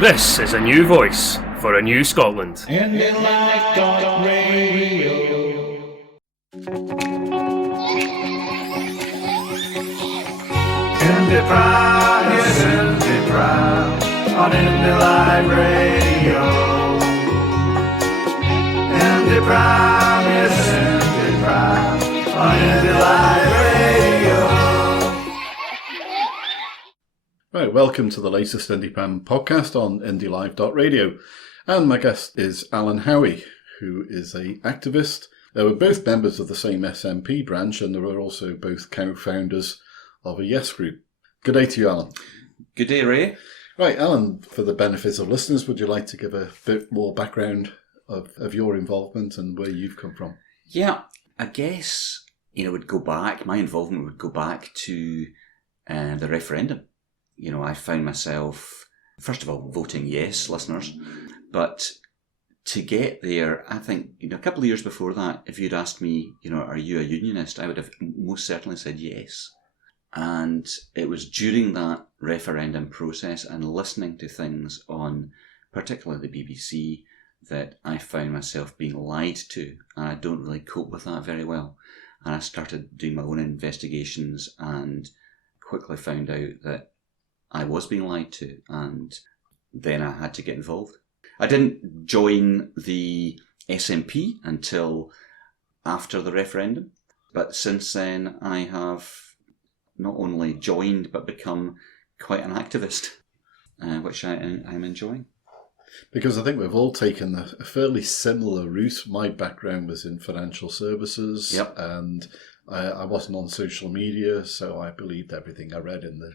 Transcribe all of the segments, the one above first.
This is a new voice for a new Scotland. IndyPram. IndyPram, yes, IndyPram on IndyLive Radio. IndyPram, yes, IndyPram on IndyLive Radio. Right, welcome to the latest IndyPram podcast on IndyLive.radio. And my guest is Alan Howie, who is an activist. They were both members of the same SNP branch, and they were also both co-founders of a Yes Group. Good day to you, Alan. Good day, Ray. Right, Alan, for the benefits of listeners, would you like to give a bit more background of your involvement and where you've come from? Yeah, I guess, would go back, my involvement would go back to the referendum. I found myself, first of all, voting yes, listeners, but to get there, I think, a couple of years before that, if you'd asked me, are you a unionist, I would have most certainly said yes. And it was during that referendum process and listening to things on particularly the BBC that I found myself being lied to, and I don't really cope with that very well. And I started doing my own investigations and quickly found out that I was being lied to, and then I had to get involved. I didn't join the SNP until after the referendum, but since then I have not only joined but become quite an activist, which I'm enjoying. Because I think we've all taken a fairly similar route. My background was in financial services, Yep. And I wasn't on social media, so I believed everything I read in the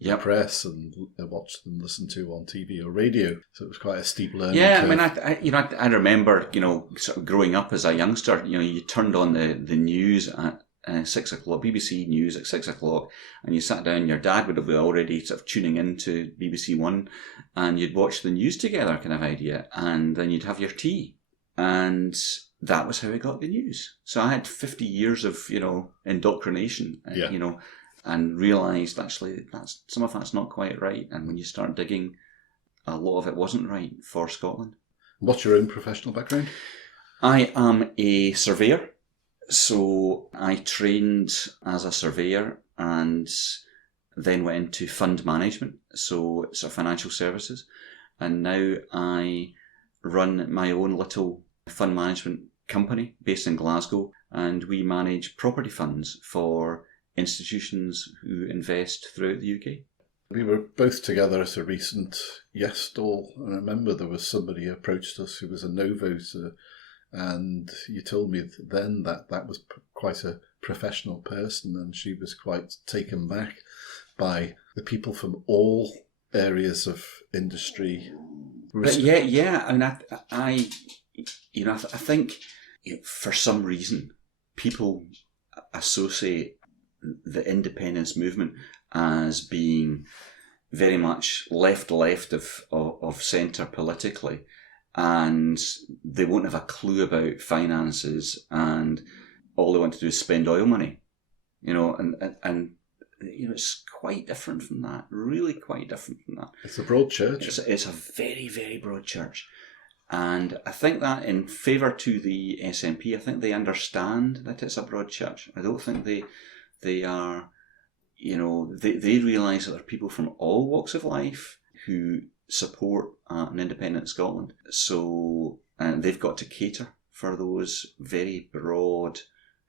Yep. press and watched and listened to on TV or radio. So it was quite a steep learning Yeah, curve. I remember, sort of growing up as a youngster, you turned on the news at 6 o'clock, BBC News at 6 o'clock, and you sat down, your dad would have been already sort of tuning into BBC One, and you'd watch the news together kind of idea, and then you'd have your tea. And that was how I got the news. So I had 50 years of, indoctrination, and realised actually some of that's not quite right. And when you start digging, a lot of it wasn't right for Scotland. What's your own professional background? I am a surveyor. So I trained as a surveyor and then went into fund management, so sort of financial services. And now I run my own little fund management company based in Glasgow, and we manage property funds for institutions who invest throughout the UK. We were both together at a recent Yes stall, and I remember there was somebody who approached us who was a no voter, and you told me then that was quite a professional person, and she was quite taken back by the people from all areas of industry. But yeah. I mean, I think for some reason people associate the independence movement as being very much left of centre politically, and they won't have a clue about finances, and all they want to do is spend oil money, and it's quite different from that, really quite different from that. It's a broad church. It's a very, very broad church. And I think that in favour to the SNP, I think they understand that it's a broad church. I don't think they are, they realise that there are people from all walks of life who support an independent Scotland. So they've got to cater for those very broad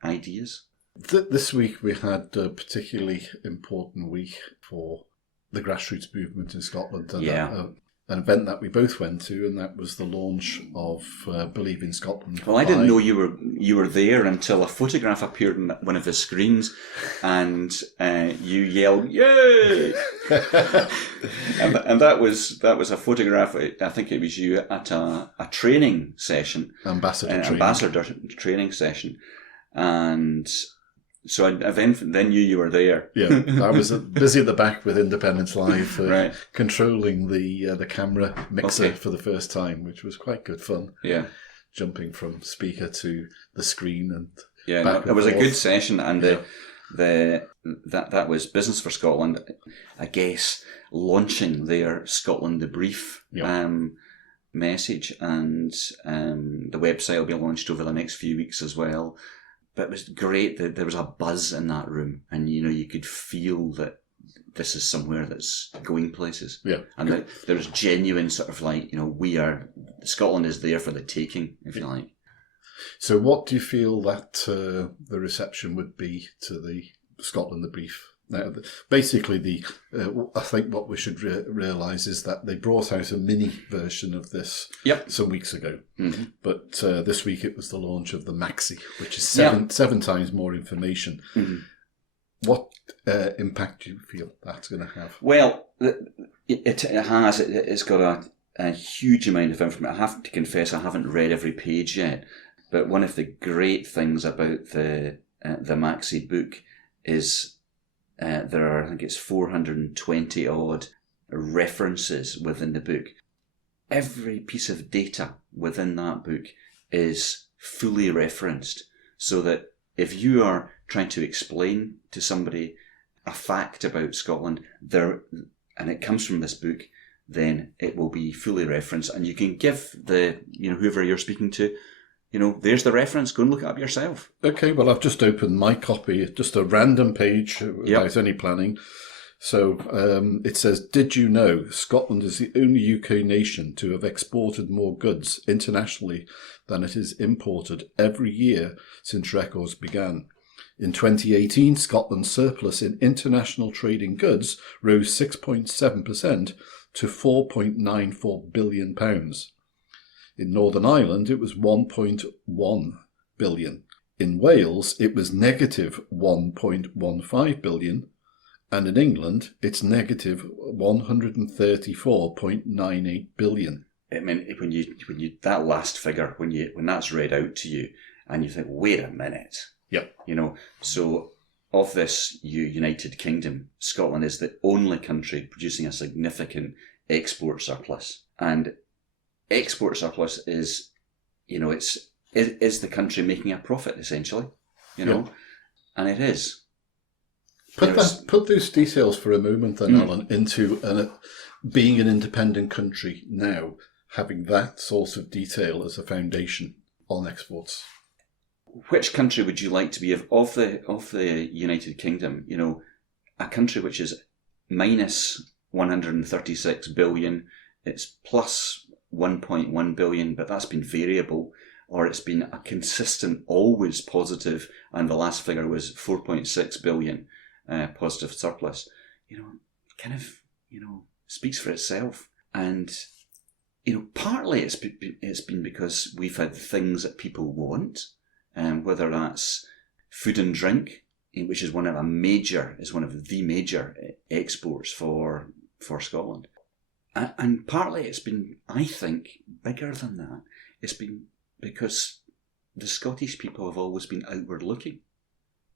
ideas. This week we had a particularly important week for the grassroots movement in Scotland. And an event that we both went to, and that was the launch of Believe in Scotland. Well, I didn't know you were there until a photograph appeared on one of the screens, and you yelled "Yay!" and that was a photograph. I think it was you at a training session, ambassador training session, and. So I then knew you were there. Yeah, I was busy at the back with Independence Live, right. Controlling the camera mixer for the first time, which was quite good fun. Yeah, jumping from speaker to the screen and it was a good session, and that was Business for Scotland, I guess, launching their Scotland the Brief message, and the website will be launched over the next few weeks as well. But it was great that there was a buzz in that room, and you could feel that this is somewhere that's going places. Yeah. And that there's genuine sort of like, Scotland is there for the taking, if you like. So what do you feel that the reception would be to the Scotland the Brief? Now, basically, I think what we should realise is that they brought out a mini version of this some weeks ago. Mm-hmm. But this week it was the launch of the Maxi, which is seven times more information. Mm-hmm. What impact do you feel that's going to have? Well, it has. It's got a huge amount of information. I have to confess I haven't read every page yet. But one of the great things about the Maxi book is there are, I think it's 420 odd references within the book. Every piece of data within that book is fully referenced, so that if you are trying to explain to somebody a fact about Scotland, and it comes from this book, then it will be fully referenced, and you can give whoever you're speaking to, there's the reference, go and look it up yourself. Okay, well, I've just opened my copy, just a random page without any planning. So it says, did you know Scotland is the only UK nation to have exported more goods internationally than it has imported every year since records began? In 2018, Scotland's surplus in international trading goods rose 6.7% to £4.94 billion. In Northern Ireland, it was 1.1 billion. In Wales, it was negative 1.15 billion. And in England, it's negative 134.98 billion. I mean, when you that last figure, when that's read out to you, and you think, wait a minute. Yep. So of this United Kingdom, Scotland is the only country producing a significant export surplus. And export surplus is, is the country making a profit, essentially, and it is. Put those details for a moment then, Alan, into being an independent country now, having that sort of detail as a foundation on exports. Which country would you like to be of the United Kingdom? A country which is minus 136 billion, it's plus 1.1 billion, but that's been variable, or it's been a consistent, always positive, and the last figure was 4.6 billion positive surplus. Speaks for itself. And partly it's been because we've had things that people want, whether that's food and drink, which is one of the major exports for Scotland. And partly it's been, I think, bigger than that. It's been because the Scottish people have always been outward looking.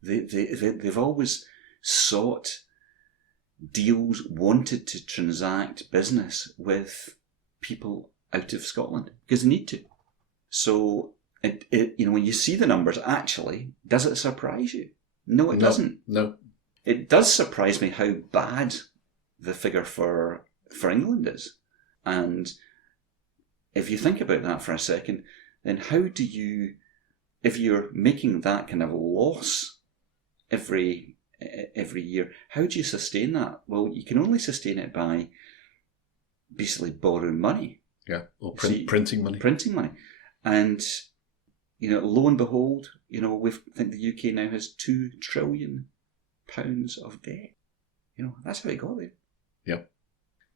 They've always sought deals, wanted to transact business with people out of Scotland because they need to. So when you see the numbers, actually, does it surprise you? No, it doesn't. No. It does surprise me how bad the figure for England is. And if you think about that for a second, then how do you, if you're making that kind of loss every year, how do you sustain that? Well, you can only sustain it by basically borrowing money. Yeah, or printing money. Printing money. And, lo and behold, I think the UK now has £2 trillion of debt. That's how it got there. Yeah.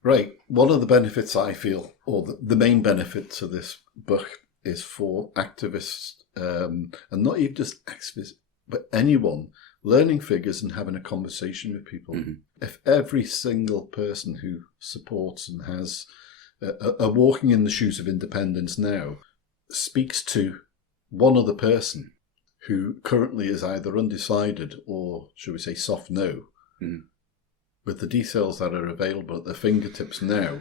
Right. One of the benefits I feel, or the main benefit to this book, is for activists, and not even just activists, but anyone learning figures and having a conversation with people. Mm-hmm. If every single person who supports and has a walking in the shoes of independence now speaks to one other person who currently is either undecided or, should we say, soft no, with the details that are available at their fingertips now,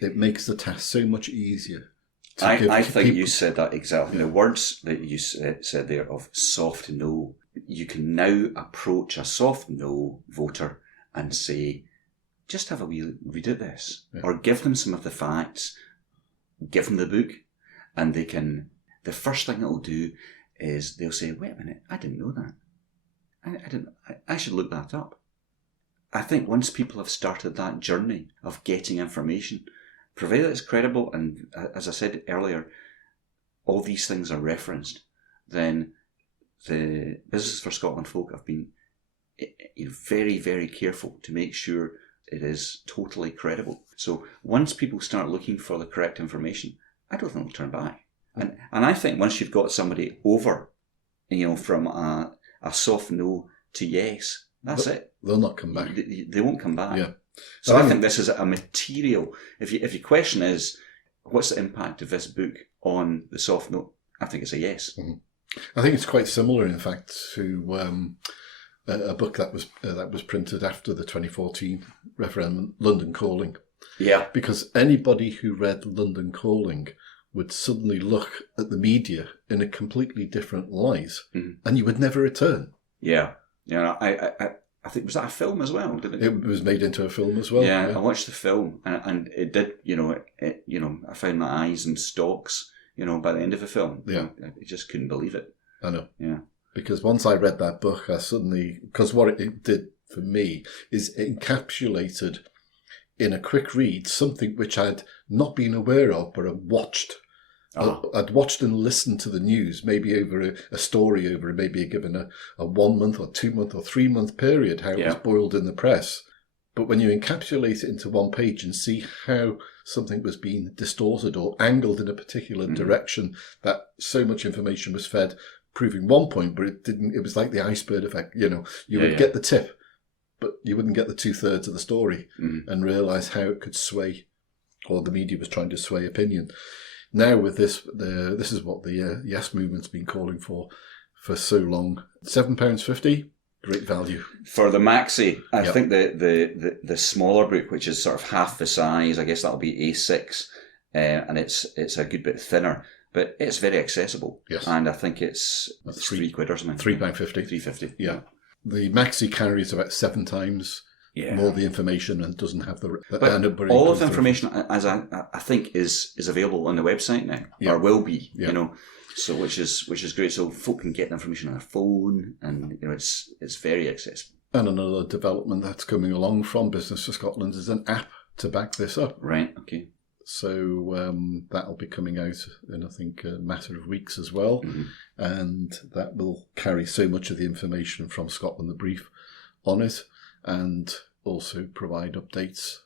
it makes the task so much easier. I think you said that exactly. Yeah. The words that you said there of soft no you can now approach a soft no voter and say, just have a wee read at this, or give them some of the facts, give them the book, and they can, the first thing it'll do is they'll say, wait a minute, I didn't know that. I should look that up. I think once people have started that journey of getting information, provided it's credible, and as I said earlier, all these things are referenced, then the Business for Scotland folk have been very, very careful to make sure it is totally credible. So once people start looking for the correct information, I don't think they'll turn back. And I think once you've got somebody over, from a soft no to yes, that's it. They'll not come back. They won't come back. Yeah. So I think this is a material. If your question is, what's the impact of this book on the soft no? I think it's a yes. Mm-hmm. I think it's quite similar, in fact, to a book that was printed after the 2014 referendum, London Calling. Yeah. Because anybody who read London Calling would suddenly look at the media in a completely different light, and you would never return. Yeah. I think, was that a film as well? Did it? It was made into a film as well. Yeah, I watched the film, and it did. I found my eyes in stalks. By the end of the film, I just couldn't believe it. I know. Yeah. Because once I read that book, because what it did for me is it encapsulated in a quick read something which I'd not been aware of, but I'd watched. I'd watched and listened to the news, maybe over a story over maybe given a 1 month or 2 month or 3 month period, how it was boiled in the press. But when you encapsulate it into one page and see how something was being distorted or angled in a particular direction, that so much information was fed, proving one point, but it didn't. It was like the iceberg effect. You would get the tip, but you wouldn't get the 2/3 of the story, and realise how it could sway, or the media was trying to sway opinion. Now with this, this is what the Yes movement's been calling for so long. £7.50, great value for the Maxi. I think the smaller book, which is sort of half the size, I guess that'll be A6, and it's a good bit thinner, but it's very accessible. Yes, and I think it's £3 or something. £3.50. £3.50. Yeah, the Maxi carries about 7 times. More the information and doesn't have the... But all of the information, as I think, is available on the website now, or will be, so which is great. So folk can get the information on their phone, and it's very accessible. And another development that's coming along from Business for Scotland is an app to back this up. Right, okay. So that'll be coming out in, I think, a matter of weeks as well, and that will carry so much of the information from Scotland the Brief on it, and also provide updates.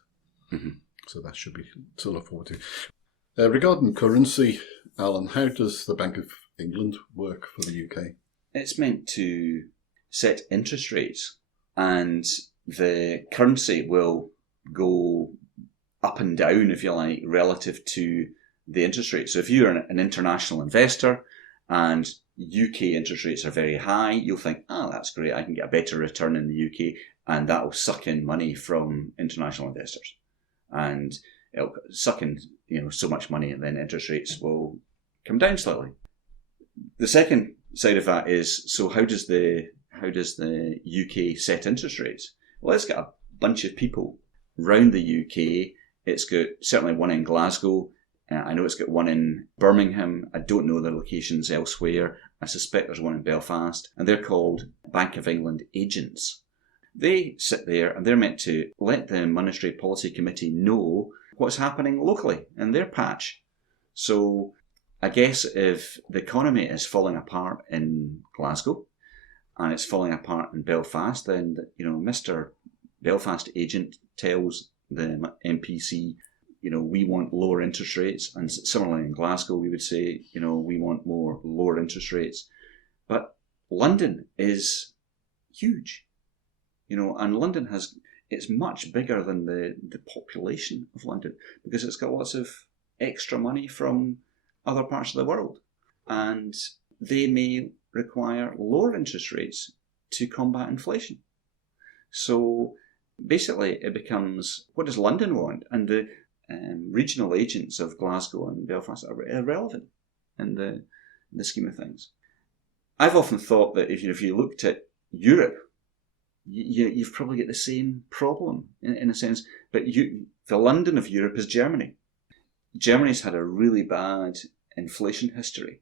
So that should be to look forward to. Regarding currency, Alan, how does the Bank of England work for the UK? It's meant to set interest rates, and the currency will go up and down, if you like, relative to the interest rate. So if you're an international investor and UK interest rates are very high, you'll think, that's great, I can get a better return in the UK, and that will suck in money from international investors. And it'll suck in, so much money, and then interest rates will come down slightly. The second side of that is, so how does the UK set interest rates? Well, it's got a bunch of people round the UK. It's got certainly one in Glasgow. I know it's got one in Birmingham. I don't know the locations elsewhere. I suspect there's one in Belfast, and they're called Bank of England agents. They sit there and they're meant to let the Monetary Policy Committee know what's happening locally in their patch. So I guess if the economy is falling apart in Glasgow and it's falling apart in Belfast, then Mr. Belfast agent tells the MPC, we want lower interest rates, and similarly in Glasgow we would say, we want lower interest rates. But London is huge. And London it's much bigger than the population of London, because it's got lots of extra money from other parts of the world. And they may require lower interest rates to combat inflation. So basically it becomes, what does London want? And the regional agents of Glasgow and Belfast are irrelevant in the scheme of things. I've often thought that if you looked at Europe, you've probably got the same problem in a sense. But the London of Europe is Germany. Germany's had a really bad inflation history.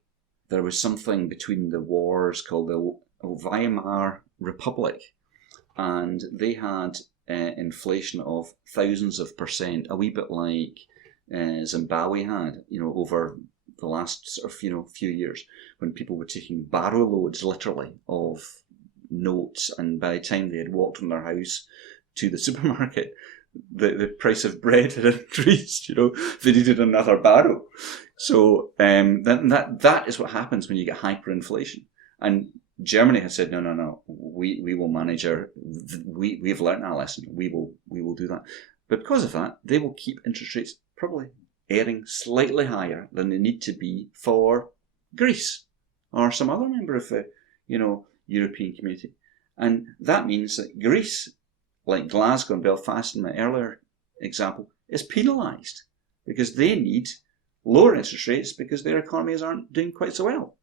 There was something between the wars called the Weimar Republic, and they had inflation of thousands of %, a wee bit like Zimbabwe had, over the last sort of few years, when people were taking barrow loads, literally, of notes, and by the time they had walked from their house to the supermarket, the price of bread had increased. They needed another barrow. So that is what happens when you get hyperinflation. And Germany has said, no, we will manage we've learnt our lesson. We will do that. But because of that, they will keep interest rates probably erring slightly higher than they need to be for Greece or some other member of the European community. And that means that Greece, like Glasgow and Belfast in my earlier example, is penalised because they need lower interest rates because their economies aren't doing quite so well.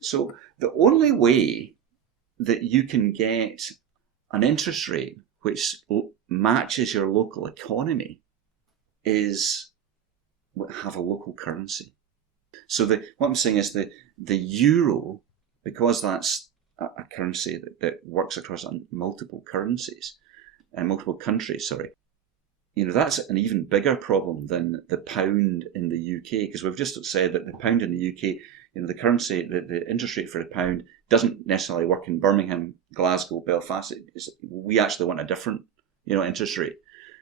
So the only way that you can get an interest rate which matches your local economy is have a local currency. So what I'm saying is the euro, because that's a currency that works across multiple currencies and multiple countries, that's an even bigger problem than the pound in the UK, because we've just said that the pound in the UK, the currency, the interest rate for a pound doesn't necessarily work in Birmingham, Glasgow, Belfast. We actually want a different, interest rate.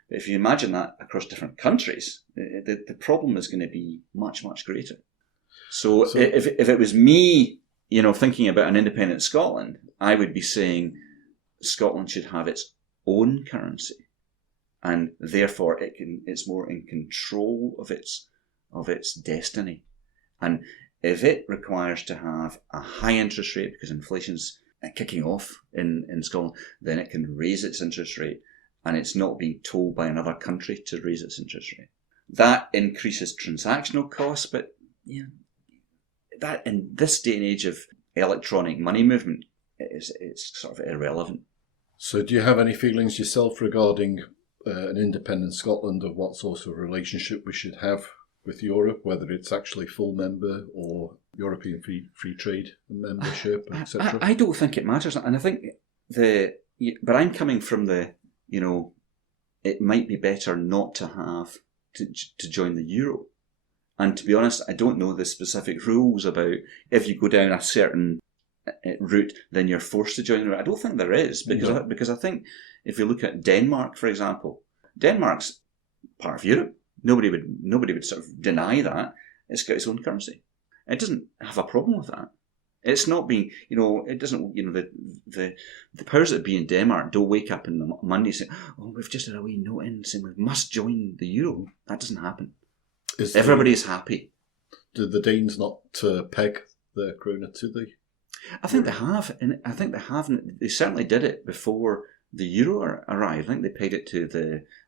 But if you imagine that across different countries, the problem is going to be much, much greater. So if it was me, thinking about an independent Scotland, I would be saying Scotland should have its own currency, and therefore it's more in control of its destiny. And if it requires to have a high interest rate because inflation's kicking off in Scotland, then it can raise its interest rate, and it's not being told by another country to raise its interest rate. That increases transactional costs, but that in this day and age of electronic money movement, it's sort of irrelevant. So do you have any feelings yourself regarding an independent Scotland of what sort of relationship we should have with Europe, whether it's actually full member or European free trade membership, etc.? I don't think it matters, and I think but I'm coming from it might be better not to have to join the euro. And to be honest, I don't know the specific rules about if you go down a certain route, then you're forced to join the euro. I don't think there is, because I think if you look at Denmark, for example, Denmark's part of Europe. Nobody would sort of deny that. It's got its own currency. It doesn't have a problem with that. It's not being, it doesn't, the powers that be in Denmark don't wake up on Monday saying, oh, we've just had a wee note in saying we must join the euro. That doesn't happen. Everybody's happy. Do the Danes not peg the krona to the? I think they have, and I think they have. They certainly did it before the euro arrived. I think they pegged it to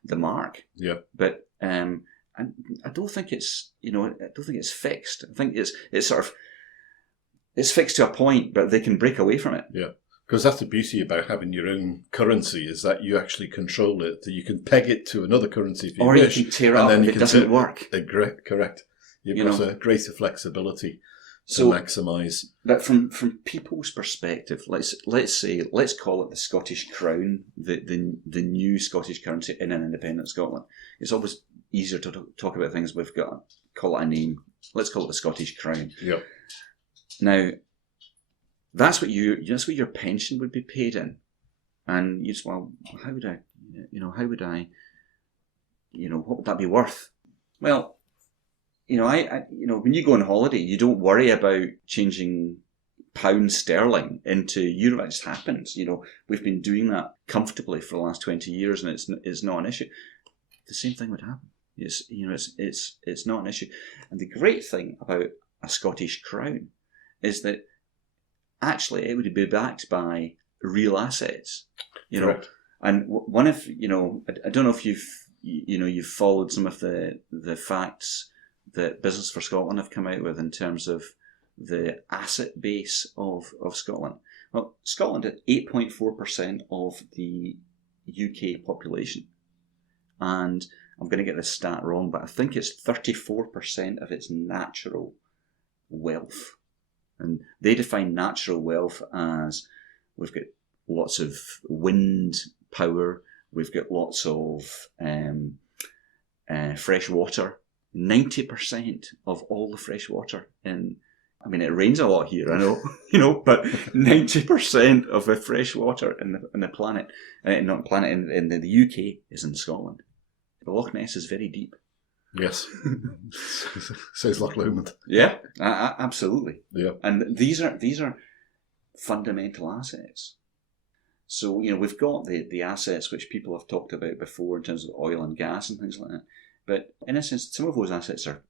the mark. Yeah. But and I don't think it's I don't think it's fixed. I think it's sort of it's fixed to a point, but they can break away from it. Yeah. Because that's the beauty about having your own currency, is that you actually control it. You can peg it to another currency if you wish. You can tear it up if it doesn't work. Correct. You've got a greater flexibility to maximise. But from people's perspective, let's call it the Scottish crown, the new Scottish currency in an independent Scotland. It's always easier to talk about things we've got to call it a name. Let's call it the Scottish crown. Yeah. Now, that's what your pension would be paid in, and you just, well, how would I, what would that be worth? Well, when you go on holiday, you don't worry about changing pound sterling into euro. It just happens. We've been doing that comfortably for the last 20 years, and it's not an issue. The same thing would happen. It's not an issue. And the great thing about a Scottish crown is that actually it would be backed by real assets. Correct. And one of I don't know if you've followed some of the facts that Business for Scotland have come out with in terms of the asset base of Scotland. Well, Scotland is 8.4% of the UK population. And I'm going to get this stat wrong, but I think it's 34% of its natural wealth. And they define natural wealth as we've got lots of wind power, we've got lots of fresh water. 90% of all the fresh water it rains a lot here, I know, but 90% of the fresh water in the planet, in the UK, is in Scotland. The Loch Ness is very deep. Yes. Says Loch Lomond. Yeah, absolutely. Yeah. And these are fundamental assets. So, we've got the assets which people have talked about before in terms of oil and gas and things like that. But in a sense, some of those assets are,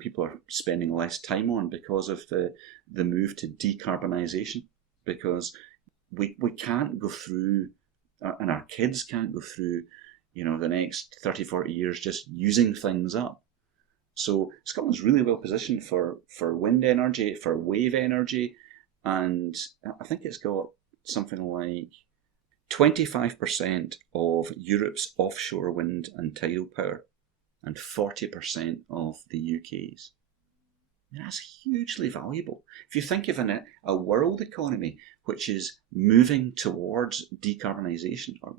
people are spending less time on because of the move to decarbonisation. Because we can't go through, and our kids can't go through, the next 30, 40 years just using things up. So Scotland's really well positioned for wind energy, for wave energy, and I think it's got something like 25% of Europe's offshore wind and tidal power and 40% of the UK's. That's hugely valuable. If you think of a world economy which is moving towards decarbonisation, or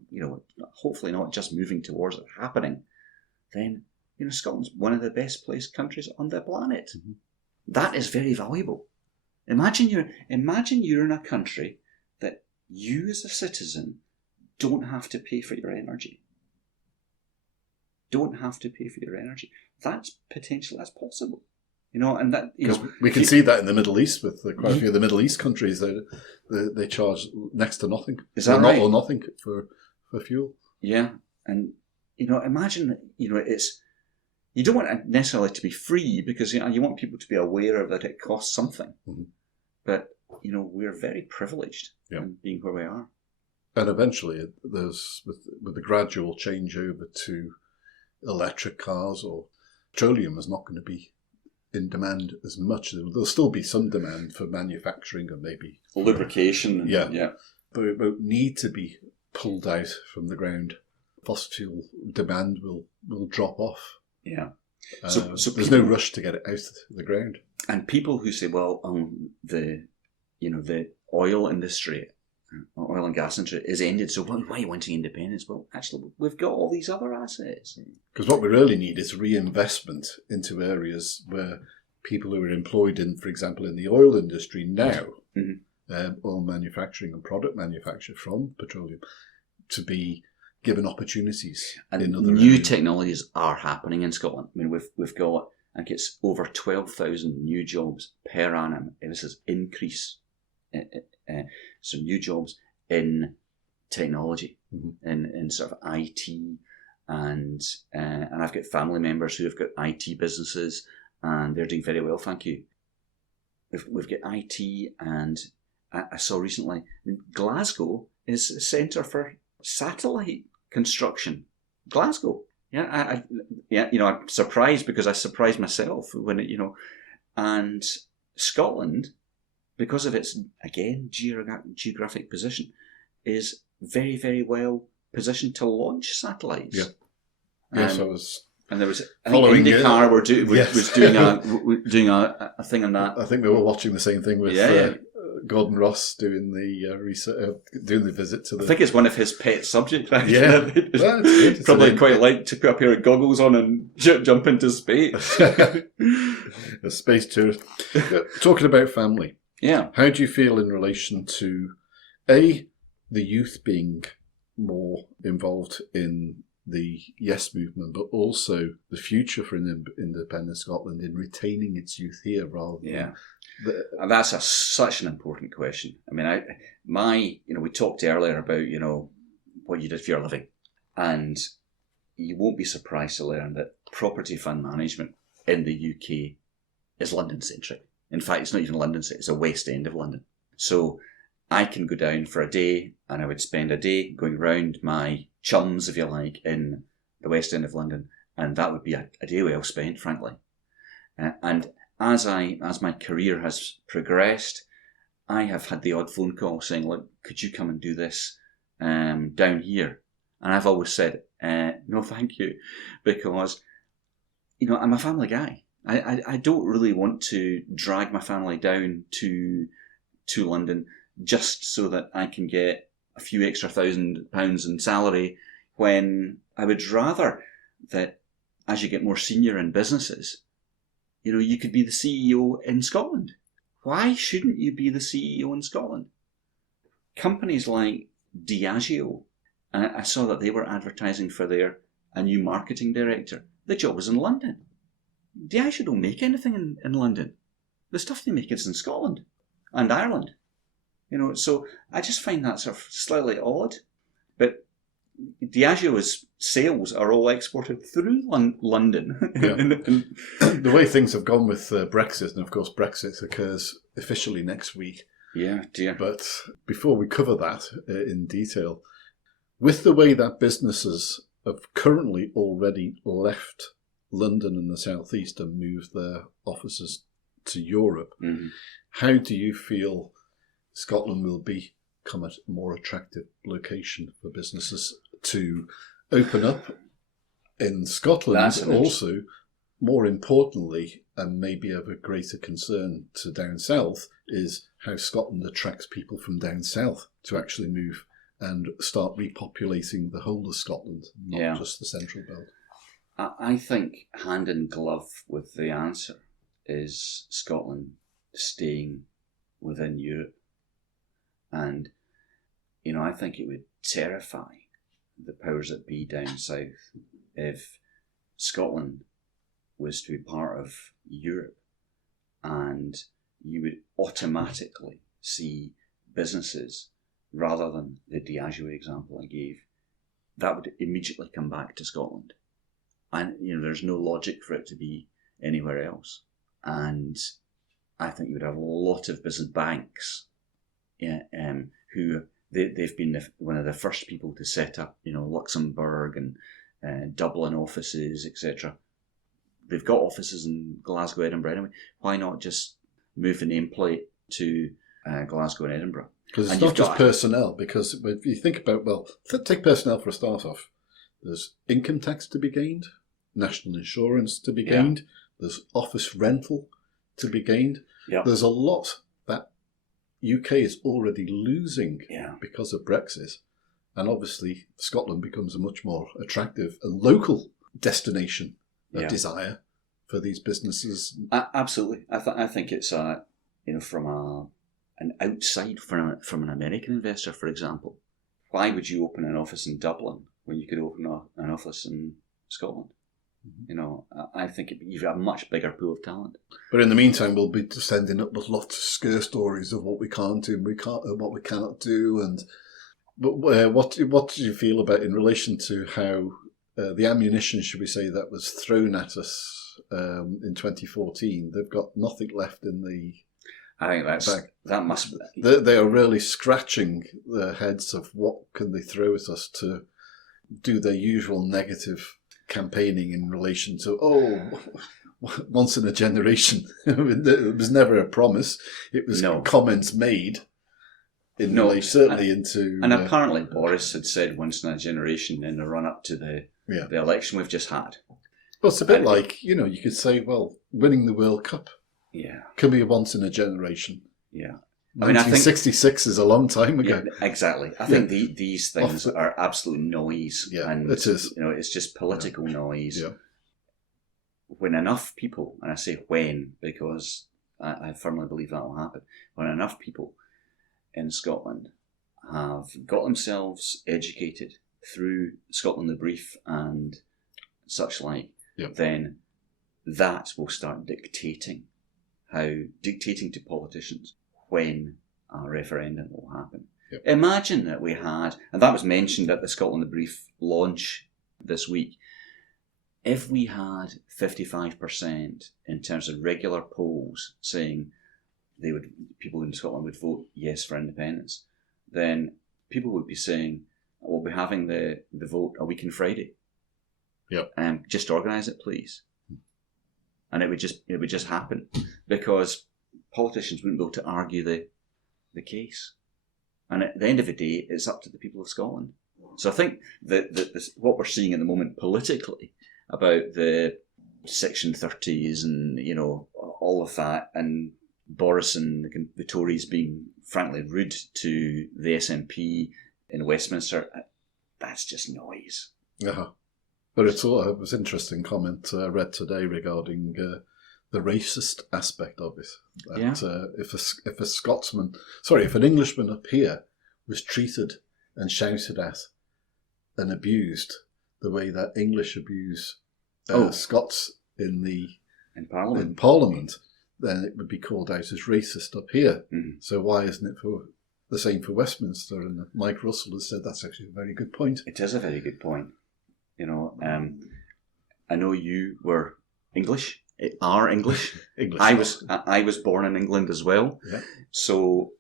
hopefully not just moving towards it happening, then Scotland's one of the best placed countries on the planet. Mm-hmm. That is very valuable. Imagine you're in a country that you as a citizen don't have to pay for your energy. Don't have to pay for your energy. That's possible. And that we can see that in the Middle East with quite a few of the Middle East countries. They charge next to nothing. Is that right? Or nothing for fuel. Yeah, and imagine it's, you don't want it necessarily to be free because you want people to be aware of that it costs something. Mm-hmm. But we're very privileged in being where we are. And eventually, there's with the gradual change over to electric cars, or petroleum is not going to be in demand as much. There'll still be some demand for manufacturing and maybe lubrication. Yeah. But it won't need to be pulled out from the ground. Fossil fuel demand will drop off. Yeah. So there's no rush to get it out of the ground. And people who say, well, the oil industry, oil and gas industry is ended, so why are you wanting independence? Well, actually, we've got all these other assets. Because what we really need is reinvestment into areas where people who are employed in, for example, in the oil industry now, oil manufacturing and product manufacture from petroleum, to be given opportunities and in other new areas. Technologies are happening in Scotland. We've got, I think it's over 12,000 new jobs per annum. This is increase. So new jobs in technology, in sort of IT, and I've got family members who have got IT businesses, and they're doing very well, thank you. We've got IT, and I saw recently Glasgow is a centre for satellite construction. Glasgow, I'm surprised because I surprised myself when and Scotland, because of its, again, geographic position, is very, very well positioned to launch satellites. Yeah. Yes, I was. And there was, I following think IndyCar was doing a thing on that. I think we were watching the same thing with Gordon Ross doing the doing the visit to the. I think it's one of his pet subjects. Yeah, well, it's probably quite like to put a pair of goggles on and jump into space. A space tour. Talking about family. Yeah. How do you feel in relation to the youth being more involved in the Yes movement, but also the future for independent Scotland in retaining its youth here rather than... And that's such an important question. I mean, we talked earlier about, what you did for your living, and you won't be surprised to learn that property fund management in the UK is London-centric. In fact, it's not even London, it's the West End of London. So I can go down for a day and I would spend a day going round my chums, if you like, in the West End of London. And that would be a day well spent, frankly. And as my career has progressed, I have had the odd phone call saying, look, could you come and do this down here? And I've always said, no, thank you, because, I'm a family guy. I don't really want to drag my family down to London just so that I can get a few extra £1,000 in salary, when I would rather that as you get more senior in businesses, you could be the CEO in Scotland. Why shouldn't you be the CEO in Scotland? Companies like Diageo, I saw that they were advertising for a new marketing director. The job was in London. Diageo don't make anything in London. The stuff they make is in Scotland and Ireland. So I just find that sort of slightly odd. But Diageo's sales are all exported through London. Yeah. The way things have gone with Brexit, and of course Brexit occurs officially next week. Yeah, dear. But before we cover that in detail, with the way that businesses have currently already left London and the South East and moved their offices to Europe, how do you feel Scotland will become a more attractive location for businesses to open up in Scotland? Also, more importantly, and maybe of a greater concern to down south, is how Scotland attracts people from down south to actually move and start repopulating the whole of Scotland, not just the central belt. I think hand in glove with the answer is Scotland staying within Europe. And, I think it would terrify the powers that be down south if Scotland was to be part of Europe, and you would automatically see businesses, rather than the Diageo example I gave, that would immediately come back to Scotland. And, there's no logic for it to be anywhere else. And I think you would have a lot of business banks who they've been one of the first people to set up, Luxembourg and Dublin offices, etc. They've got offices in Glasgow, Edinburgh anyway. Why not just move the nameplate to Glasgow and Edinburgh? Because it's not just personnel, because if you think about, take personnel for a start off. There's income tax to be gained, national insurance to be gained, there's office rental to be gained. Yeah. There's a lot that UK is already losing because of Brexit. And obviously Scotland becomes a much more attractive and local destination of desire for these businesses. Absolutely. I think it's from an outside, from an American investor, for example. Why would you open an office in Dublin when you could open an office in Scotland? I think you've got a much bigger pool of talent. But in the meantime, we'll be just ending up with lots of scare stories of what we can't do, what we cannot do. But what do you feel about in relation to how the ammunition, should we say, that was thrown at us in 2014? They've got nothing left in the. I think that must. They are really scratching their heads of what can they throw at us to do their usual negative campaigning in relation to once in a generation. It was never a promise. It was comments made in relation, certainly into. And apparently Boris had said once in a generation in the run up to the election we've just had. Well, it's a bit like you could say, winning the World Cup. Yeah. Can be a once in a generation. Yeah. 1966 is a long time ago. Yeah, exactly. I think these things are absolute noise. Yeah, and it is. It's just political noise. Yeah. When enough people, and I say when because I firmly believe that will happen, when enough people in Scotland have got themselves educated through Scotland the Brief and such like, then that will start dictating to politicians when a referendum will happen. Yep. Imagine that we had, and that was mentioned at the Scotland the Brief launch this week, if we had 55% in terms of regular polls saying people in Scotland would vote yes for independence, then people would be saying, we'll be having the vote a week on Friday. Yep. Just organise it, please. and it would just happen because politicians wouldn't be able to argue the case. And at the end of the day, it's up to the people of Scotland. So I think that what we're seeing at the moment politically about the Section 30s and, you know, all of that, and Boris and the Tories being frankly rude to the SNP in Westminster, that's just noise. Yeah. But it was an interesting comment I read today regarding the racist aspect of it. That, if an Englishman up here was treated and shouted at and abused the way that English abuse Scots in Parliament, then it would be called out as racist up here. Mm. So why isn't it the same for Westminster? And Mike Russell has said that's actually a very good point. It is a very good point. You know, I know you were English. Are English. English. I was born in England as well. Yeah. So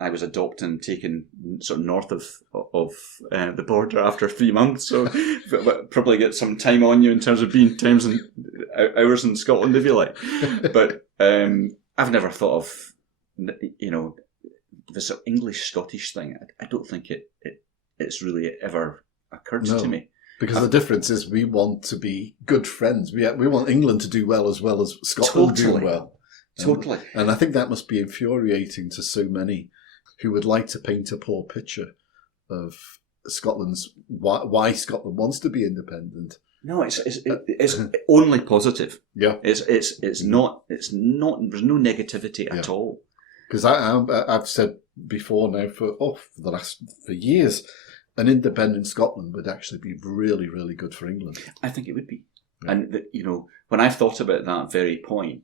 I was adopted and taken sort of north of the border after 3 months. So probably get some time on you in terms of being times and hours in Scotland, if you like. But I've never thought of, you know, this sort of English-Scottish thing. I don't think it's really ever occurred to me. Because the difference is we want to be good friends. We want England to do well as Scotland do well. Totally. And I think that must be infuriating to so many who would like to paint a poor picture of Scotland's why Scotland wants to be independent. No, it's only positive. Yeah. It's not. There's no negativity at all. Because I've said before now for years, an independent Scotland would actually be really, really good for England. I think it would be. Yeah. And, you know, when I've thought about that very point,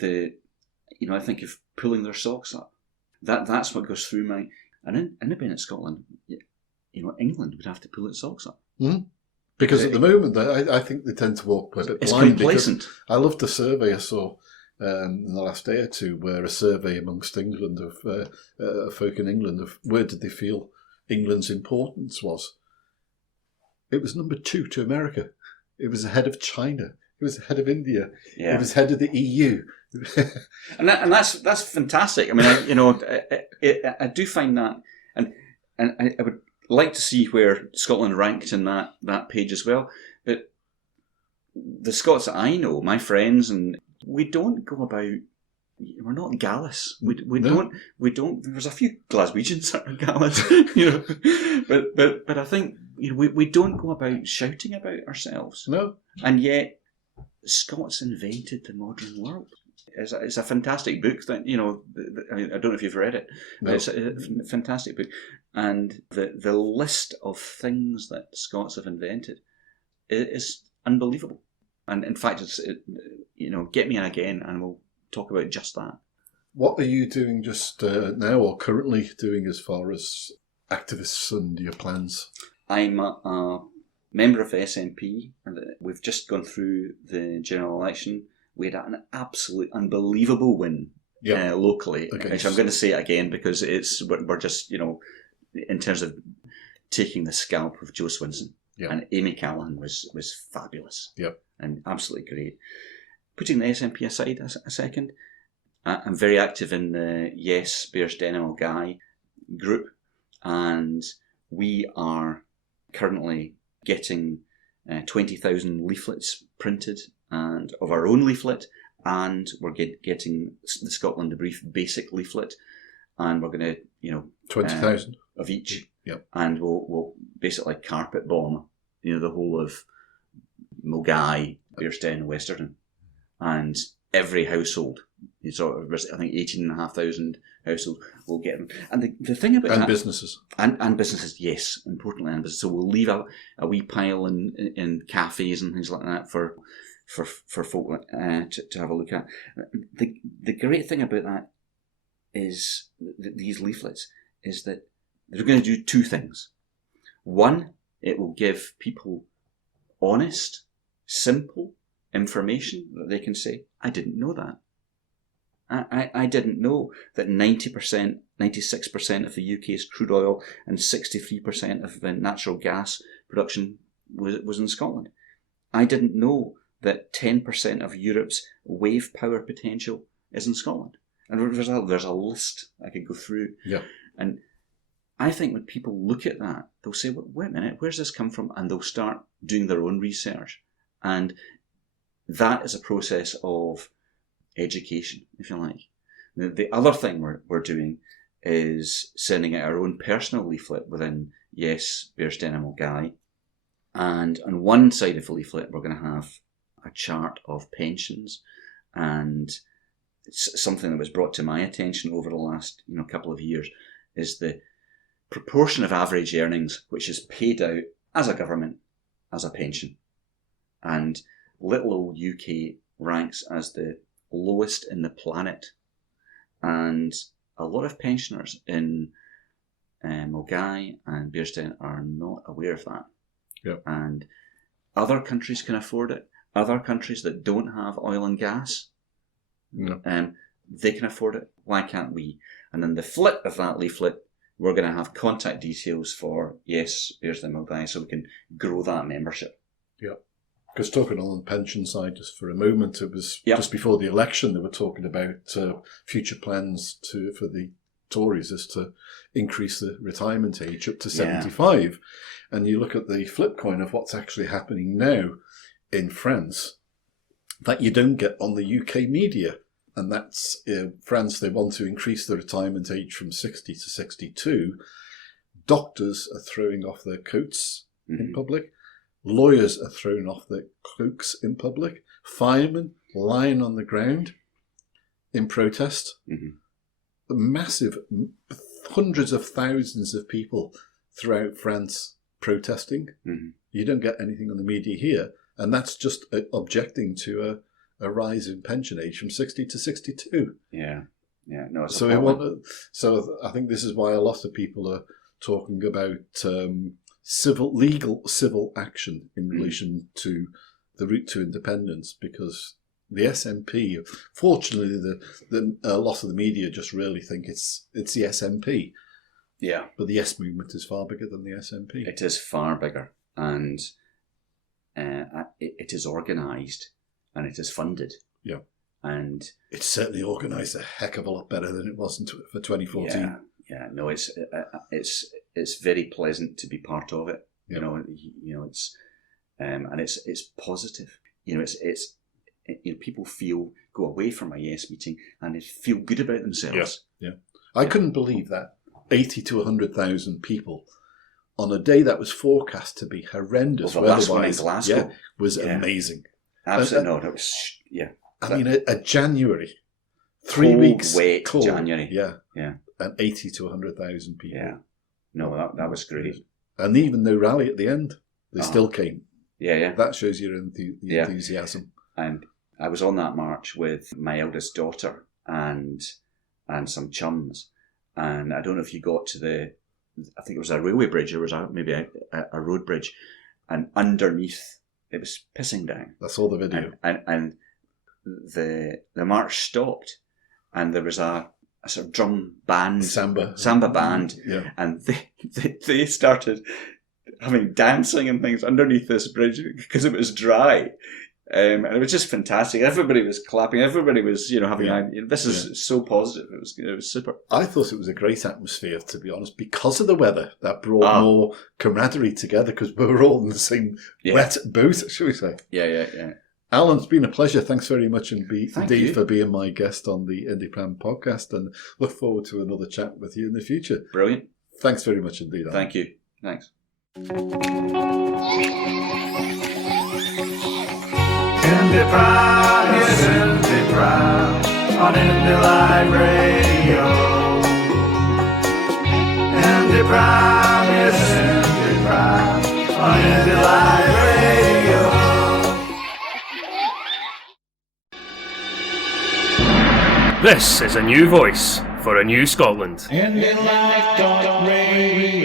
I think of pulling their socks up. That's what goes through my... And in independent Scotland, you know, England would have to pull its socks up. Mm-hmm. Because at the moment, I think they tend to walk a bit blind. It's complacent. I loved the survey I saw in the last day or two, where a survey amongst England of folk in England of where did they feel England's importance was. It was number 2 to America. It was ahead of China. It was ahead of India. Yeah. It was ahead of the EU. and that's fantastic. I mean, I do find that, and I would like to see where Scotland ranked in that page as well. But the Scots that I know, my friends, and we don't go about. We're not gallus. We don't. There's a few Glaswegians that are gallus, you know. But I think we don't go about shouting about ourselves. No. And yet, Scots invented the modern world. It's a fantastic book that, you know, I mean, I don't know if you've read it, but it's a fantastic book. And the list of things that Scots have invented is unbelievable. And in fact, get me in again and we'll talk about just that. What are you doing just now or currently doing as far as activists and your plans? I'm a member of the SNP, and we've just gone through the general election. We had an absolute unbelievable win locally, which I'm going to say it again because we're just, you know, in terms of taking the scalp of Joe Swinson. Yeah. And Amy Callaghan was fabulous. Yep. And absolutely great. Putting the SNP aside a second, I'm very active in the Yes Bearsden and Milngavie group, and we are currently getting 20,000 leaflets printed, and of our own leaflet, and we're getting the Scotland the Brief basic leaflet, and we're going to 20,000 of each. Yep. And we'll basically carpet bomb, you know, the whole of Milngavie, Bearsden and Westerton. And every household, I think 18,500 households will get them. And the thing about that... Businesses. And businesses, yes, importantly. And so we'll leave a wee pile in cafes and things like that for folk to have a look at. The great thing about that is these leaflets is that they're going to do 2 things. One, it will give people honest, simple information that they can say, I didn't know that. I didn't know that 90%, 96% of the UK's crude oil and 63% of the natural gas production was in Scotland. I didn't know that 10% of Europe's wave power potential is in Scotland. And there's a list I could go through. Yeah. And I think when people look at that, they'll say, well, wait a minute, where's this come from? And they'll start doing their own research. And that is a process of education, if you like. The other thing we're doing is sending out our own personal leaflet within Bearsden and Milngavie. And on one side of the leaflet, we're going to have a chart of pensions, and it's something that was brought to my attention over the last couple of years is the proportion of average earnings which is paid out as a government as a pension. And little old UK ranks as the lowest in the planet, and a lot of pensioners in Milngavie and Bearsden are not aware of that. Yep. And other countries can afford it. Other countries that don't have oil and gas, they can afford it. Why can't we? And then the flip of that leaflet, we're going to have contact details for Bearsden and Milngavie, so we can grow that membership. Yeah. Because talking on the pension side just for a moment, it was just before the election they were talking about future plans for the Tories is to increase the retirement age up to 75. And you look at the flip coin of what's actually happening now in France that you don't get on the UK media. And that's France, they want to increase the retirement age from 60 to 62. Doctors are throwing off their coats in public. Lawyers are throwing off their cloaks in public. Firemen lying on the ground in protest. Massive, hundreds of thousands of people throughout France protesting. You don't get anything on the media here. And that's just objecting to a rise in pension age from 60 to 62. No, it's so I think this is why a lot of people are talking about civil action in relation to the route to independence, because the SNP, fortunately, a lot of the media just really think it's the SNP. Yeah. But the Yes movement is far bigger than the SNP. It is far bigger, and it is organised and it is funded. Yeah. And it's certainly organised a heck of a lot better than it was for 2014. Yeah. No, it's very pleasant to be part of it. Yeah. It's and it's positive. People go away from a Yes meeting and they feel good about themselves. Yeah. I couldn't believe that 80 to 100,000 people on a day that was forecast to be horrendous Well, the last one in Glasgow was amazing. Absolutely, no, that was I mean, a January, 3 cold, weeks, wet cold, January. Yeah, yeah, and 80 to 100,000 people. Yeah, no, that was great. And even no rally at the end, they still came. Yeah. That shows your enthusiasm. And I was on that march with my eldest daughter and some chums. And I don't know if you got to I think it was a railway bridge, or was maybe a road bridge, and underneath it was pissing down. I saw the video. And the march stopped, and there was a sort of drum band, samba band, and they started having dancing and things underneath this bridge because it was dry. And it was just fantastic. Everybody was clapping. Everybody was, having. This is so positive. It was super. I thought it was a great atmosphere, to be honest, because of the weather that brought more camaraderie together, because we were all in the same wet boat, shall we say? Yeah. Alan, it's been a pleasure. Thanks very much indeed for being my guest on the IndyPram podcast, and look forward to another chat with you in the future. Brilliant. Thanks very much indeed, Alan. Thank you. Thanks. IndyPram, yes, IndyPram, on Indy Live Radio. IndyPram, yes, IndyPram, on Indy Live Radio. This is a new voice for a new Scotland. IndyLive Radio.